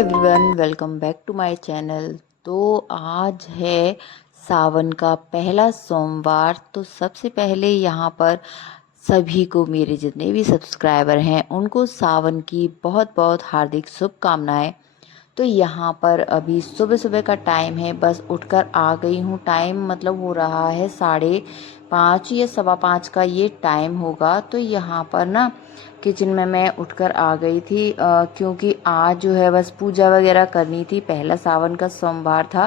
Everyone, welcome back to my channel. तो आज है सावन का पहला सोमवार। तो सबसे पहले यहाँ पर सभी को, मेरे जितने भी सब्सक्राइबर हैं उनको सावन की बहुत बहुत हार्दिक शुभकामनाएं। तो यहाँ पर अभी सुबह सुबह का टाइम है, बस उठकर आ गई हूँ। टाइम मतलब हो रहा है 5:30 या 5:15 का ये टाइम होगा। तो यहाँ पर ना किचन में मैं उठकर आ गई थी, क्योंकि आज जो है बस पूजा वगैरह करनी थी। पहला सावन का सोमवार था,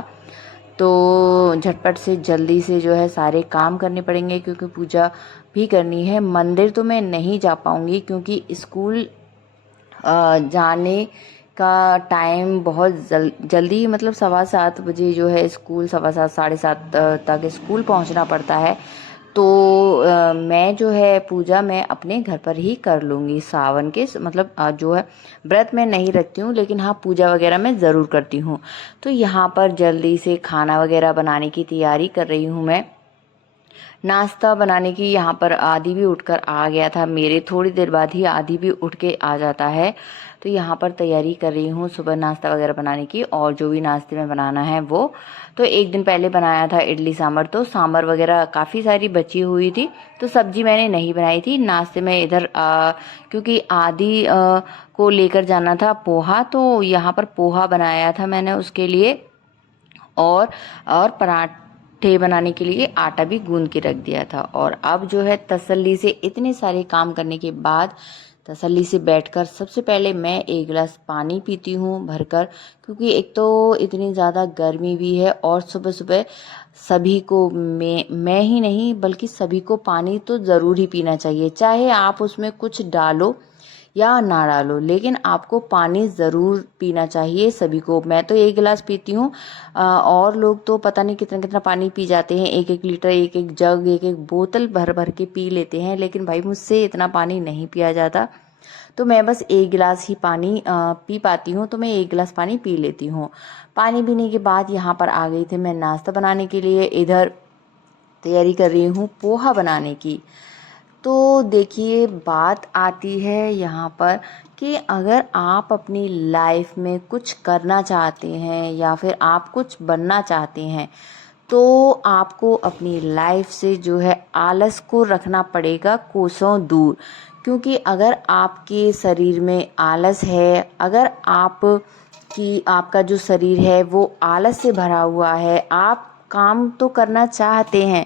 तो झटपट से जल्दी से जो है सारे काम करने पड़ेंगे, क्योंकि पूजा भी करनी है। मंदिर तो मैं नहीं जा पाऊँगी क्योंकि स्कूल जाने का टाइम बहुत जल्दी, मतलब 7:15 जो है स्कूल, 7:15 7:30 तक स्कूल पहुंचना पड़ता है। तो मैं जो है पूजा मैं अपने घर पर ही कर लूँगी सावन के, मतलब जो है व्रत मैं नहीं रखती हूँ, लेकिन हाँ पूजा वगैरह मैं ज़रूर करती हूँ। तो यहाँ पर जल्दी से खाना वगैरह बनाने की तैयारी कर रही हूँ मैं। नाश्ता बनाने की यहाँ पर आदि भी उठकर आ गया था मेरे, थोड़ी देर बाद ही आदि भी उठ के आ जाता है। तो यहाँ पर तैयारी कर रही हूँ सुबह नाश्ता वगैरह बनाने की, और जो भी नाश्ते में बनाना है वो। तो एक दिन पहले बनाया था इडली सांभर, तो सांभर वगैरह काफ़ी सारी बची हुई थी, तो सब्जी मैंने नहीं बनाई थी। नाश्ते में इधर क्योंकि आदि को लेकर जाना था पोहा, तो यहाँ पर पोहा बनाया था मैंने उसके लिए। और पराठे बनाने के लिए आटा भी गूंद के रख दिया था। और अब जो है तसल्ली से इतने सारे काम करने के बाद तसल्ली से बैठकर सबसे पहले मैं एक गिलास पानी पीती हूँ भरकर, क्योंकि एक तो इतनी ज़्यादा गर्मी भी है, और सुबह सुबह सभी को, मैं ही नहीं बल्कि सभी को पानी तो ज़रूर ही पीना चाहिए। चाहे आप उसमें कुछ डालो या ना डालो, लेकिन आपको पानी ज़रूर पीना चाहिए सभी को। मैं तो 1 गिलास पीती हूँ, और लोग तो पता नहीं कितना कितना पानी पी जाते हैं, 1-1 लीटर, 1-1 जग, 1-1 बोतल भर भर के पी लेते हैं। लेकिन भाई मुझसे इतना पानी नहीं पिया जाता, तो मैं बस 1 गिलास ही पानी पी पाती हूँ। तो मैं 1 गिलास पानी पी लेती हूँ। पानी पीने के बाद यहाँ पर आ गई थी मैं नाश्ता बनाने के लिए। इधर तैयारी कर रही हूँ पोहा बनाने की। तो देखिए, बात आती है यहाँ पर कि अगर आप अपनी लाइफ में कुछ करना चाहते हैं या फिर आप कुछ बनना चाहते हैं, तो आपको अपनी लाइफ से जो है आलस को रखना पड़ेगा कोसों दूर। क्योंकि अगर आपके शरीर में आलस है, अगर आपका जो शरीर है वो आलस से भरा हुआ है, आप काम तो करना चाहते हैं,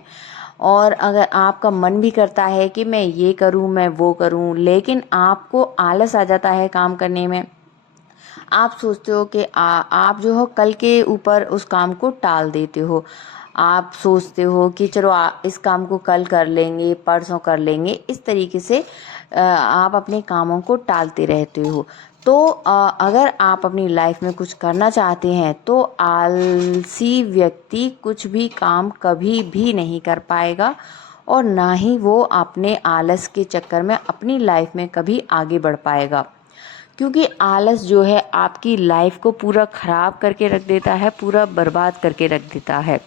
और अगर आपका मन भी करता है कि मैं ये करूं, मैं वो करूं, लेकिन आपको आलस आ जाता है काम करने में। आप सोचते हो कि आप जो हो कल के ऊपर उस काम को टाल देते हो। आप सोचते हो कि चलो इस काम को कल कर लेंगे, परसों कर लेंगे, इस तरीके से आप अपने कामों को टालते रहते हो। तो अगर आप अपनी लाइफ में कुछ करना चाहते हैं, तो आलसी व्यक्ति कुछ भी काम कभी भी नहीं कर पाएगा, और ना ही वो अपने आलस के चक्कर में अपनी लाइफ में कभी आगे बढ़ पाएगा। क्योंकि आलस जो है आपकी लाइफ को पूरा खराब करके रख देता है, पूरा बर्बाद करके रख देता है।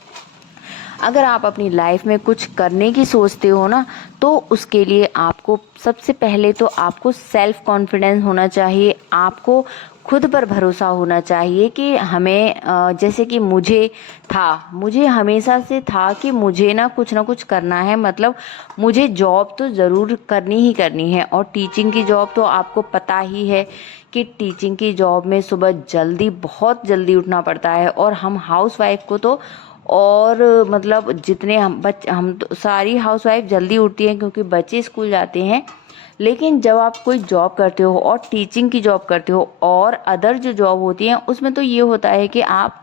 अगर आप अपनी लाइफ में कुछ करने की सोचते हो ना, तो उसके लिए आपको सबसे पहले तो आपको सेल्फ कॉन्फिडेंस होना चाहिए। आपको खुद पर भरोसा होना चाहिए कि हमें जैसे कि मुझे हमेशा से था कि मुझे ना कुछ करना है, मतलब मुझे जॉब तो ज़रूर करनी ही करनी है। और टीचिंग की जॉब तो आपको पता ही है कि टीचिंग की जॉब में सुबह बहुत जल्दी उठना पड़ता है, और हम हाउस वाइफ को तो, और मतलब जितने हम तो सारी हाउसवाइफ जल्दी उठती हैं क्योंकि बच्चे स्कूल जाते हैं। लेकिन जब आप कोई जॉब करते हो और टीचिंग की जॉब करते हो और अदर जो जॉब होती हैं, उसमें तो ये होता है कि आप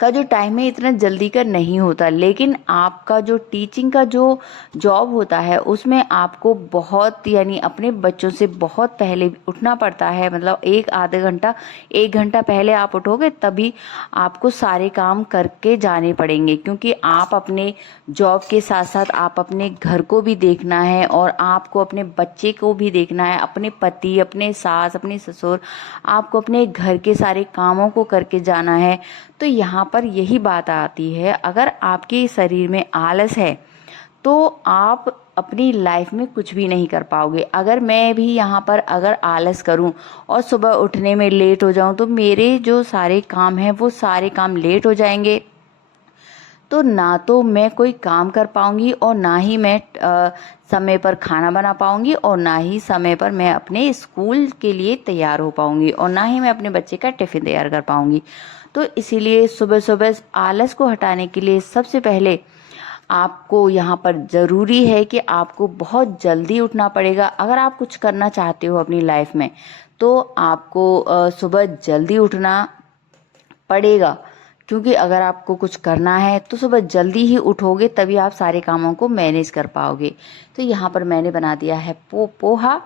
का जो टाइम है इतना जल्दी का नहीं होता। लेकिन आपका जो टीचिंग का जो जॉब होता है, उसमें आपको बहुत, यानी अपने बच्चों से बहुत पहले उठना पड़ता है। मतलब 1 घंटा पहले आप उठोगे तभी आपको सारे काम करके जाने पड़ेंगे, क्योंकि आप अपने जॉब के साथ साथ आप अपने घर को भी देखना है, और आपको अपने बच्चे को भी देखना है, अपने पति, अपने सास, अपने ससुर, आपको अपने घर के सारे कामों को करके जाना है। तो यहाँ पर यही बात आती है, अगर आपके शरीर में आलस है तो आप अपनी लाइफ में कुछ भी नहीं कर पाओगे। अगर मैं भी यहाँ पर अगर आलस करूँ और सुबह उठने में लेट हो जाऊँ तो मेरे जो सारे काम हैं वो सारे काम लेट हो जाएंगे। तो ना तो मैं कोई काम कर पाऊंगी और ना ही मैं समय पर खाना बना पाऊंगी और ना ही समय पर मैं अपने स्कूल के लिए तैयार हो पाऊंगी और ना ही मैं अपने बच्चे का टिफिन तैयार कर पाऊंगी। तो इसीलिए सुबह सुबह आलस को हटाने के लिए सबसे पहले आपको यहाँ पर ज़रूरी है कि आपको बहुत जल्दी उठना पड़ेगा। अगर आप कुछ करना चाहते हो अपनी लाइफ में तो आपको सुबह जल्दी उठना पड़ेगा, क्योंकि अगर आपको कुछ करना है तो सुबह जल्दी ही उठोगे तभी आप सारे कामों को मैनेज कर पाओगे। तो यहाँ पर मैंने बना दिया है पोहा,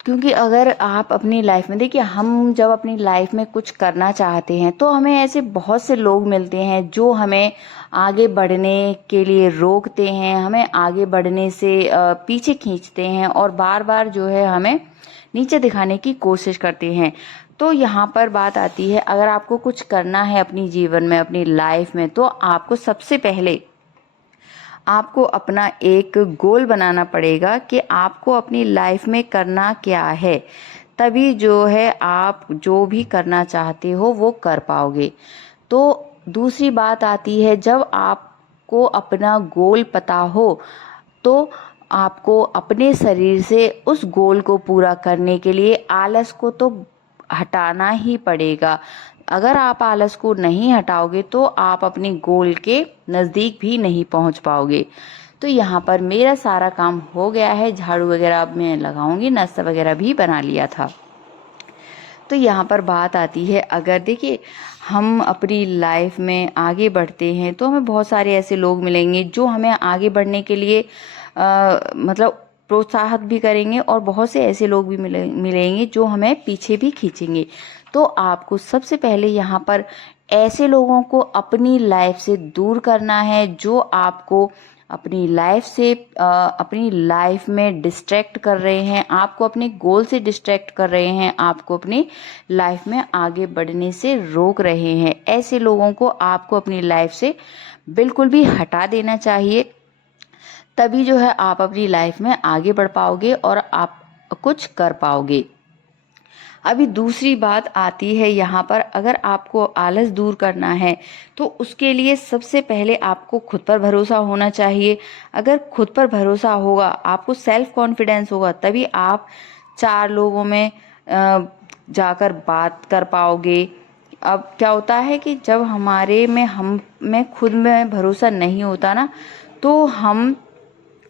क्योंकि अगर आप अपनी लाइफ में देखिए, हम जब अपनी लाइफ में कुछ करना चाहते हैं तो हमें ऐसे बहुत से लोग मिलते हैं जो हमें आगे बढ़ने के लिए रोकते हैं, हमें आगे बढ़ने से पीछे खींचते हैं और बार बार जो है हमें नीचे दिखाने की कोशिश करते हैं। तो यहाँ पर बात आती है, अगर आपको कुछ करना है अपनी जीवन में, अपनी लाइफ में, तो आपको सबसे पहले आपको अपना एक गोल बनाना पड़ेगा कि आपको अपनी लाइफ में करना क्या है। तभी जो है आप जो भी करना चाहते हो वो कर पाओगे। तो दूसरी बात आती है, जब आपको अपना गोल पता हो तो आपको अपने शरीर से उस गोल को पूरा करने के लिए आलस को तो हटाना ही पड़ेगा। अगर आप आलस को नहीं हटाओगे तो आप अपने गोल के नज़दीक भी नहीं पहुंच पाओगे। तो यहाँ पर मेरा सारा काम हो गया है, झाड़ू वगैरह अब मैं लगाऊंगी, नाश्ता वगैरह भी बना लिया था। तो यहाँ पर बात आती है, अगर देखिए हम अपनी लाइफ में आगे बढ़ते हैं तो हमें बहुत सारे ऐसे लोग मिलेंगे जो हमें आगे बढ़ने के लिए मतलब प्रोत्साहित भी करेंगे और बहुत से ऐसे लोग भी मिलेंगे जो हमें पीछे भी खींचेंगे। तो आपको सबसे पहले यहाँ पर ऐसे लोगों को अपनी लाइफ से दूर करना है जो आपको अपनी लाइफ में डिस्ट्रैक्ट कर रहे हैं, आपको अपने गोल से डिस्ट्रैक्ट कर रहे हैं, आपको अपनी लाइफ में आगे बढ़ने से रोक रहे हैं। ऐसे लोगों को आपको अपनी लाइफ से बिल्कुल भी हटा देना चाहिए। तभी जो है आप अपनी लाइफ में आगे बढ़ पाओगे और आप कुछ कर पाओगे। अभी दूसरी बात आती है यहाँ पर, अगर आपको आलस दूर करना है तो उसके लिए सबसे पहले आपको खुद पर भरोसा होना चाहिए। अगर खुद पर भरोसा होगा, आपको सेल्फ कॉन्फिडेंस होगा, तभी आप 4 लोगों में जाकर बात कर पाओगे। अब क्या होता है कि जब हम में खुद में भरोसा नहीं होता ना, तो हम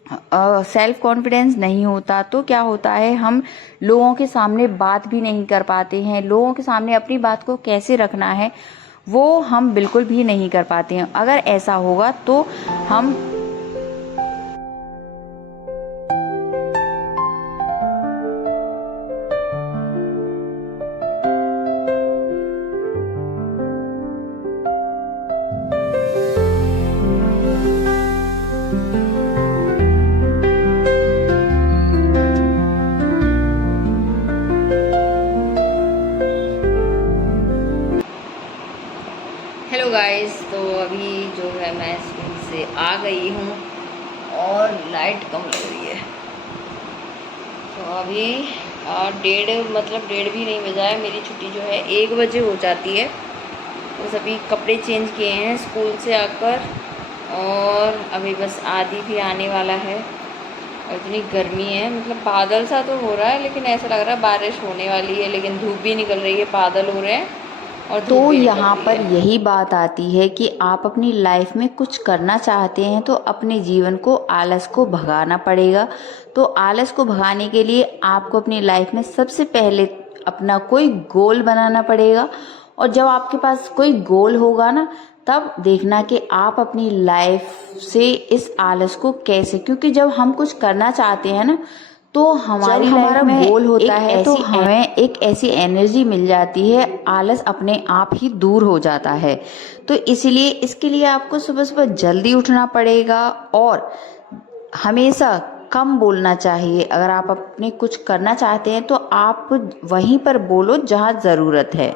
सेल्फ कॉन्फिडेंस नहीं होता, तो क्या होता है, हम लोगों के सामने बात भी नहीं कर पाते हैं। लोगों के सामने अपनी बात को कैसे रखना है वो हम बिल्कुल भी नहीं कर पाते हैं। अगर ऐसा होगा तो हम हेलो गाइस, तो अभी जो है मैं स्कूल से आ गई हूँ और लाइट कम लग रही है। तो अभी 1:30 भी नहीं बजा है, मेरी छुट्टी जो है 1 बजे हो जाती है। तो सभी कपड़े चेंज किए हैं स्कूल से आकर और अभी बस आदि भी आने वाला है। और इतनी गर्मी है, मतलब बादल सा तो हो रहा है लेकिन ऐसा लग रहा है बारिश होने वाली है, लेकिन धूप भी निकल रही है, बादल हो रहे हैं और तो यहाँ पर यही बात आती है कि आप अपनी लाइफ में कुछ करना चाहते हैं तो अपने जीवन को, आलस को भगाना पड़ेगा। तो आलस को भगाने के लिए आपको अपनी लाइफ में सबसे पहले अपना कोई गोल बनाना पड़ेगा। और जब आपके पास कोई गोल होगा ना, तब देखना कि आप अपनी लाइफ से इस आलस को कैसे, क्योंकि जब हम कुछ करना चाहते हैं ना तो हमारी लाइफ में गोल होता है तो हमें एक ऐसी एनर्जी मिल जाती है, आलस अपने आप ही दूर हो जाता है। तो इसलिए इसके लिए आपको सुबह सुबह जल्दी उठना पड़ेगा और हमेशा कम बोलना चाहिए। अगर आप अपने कुछ करना चाहते हैं तो आप वहीं पर बोलो जहाँ ज़रूरत है।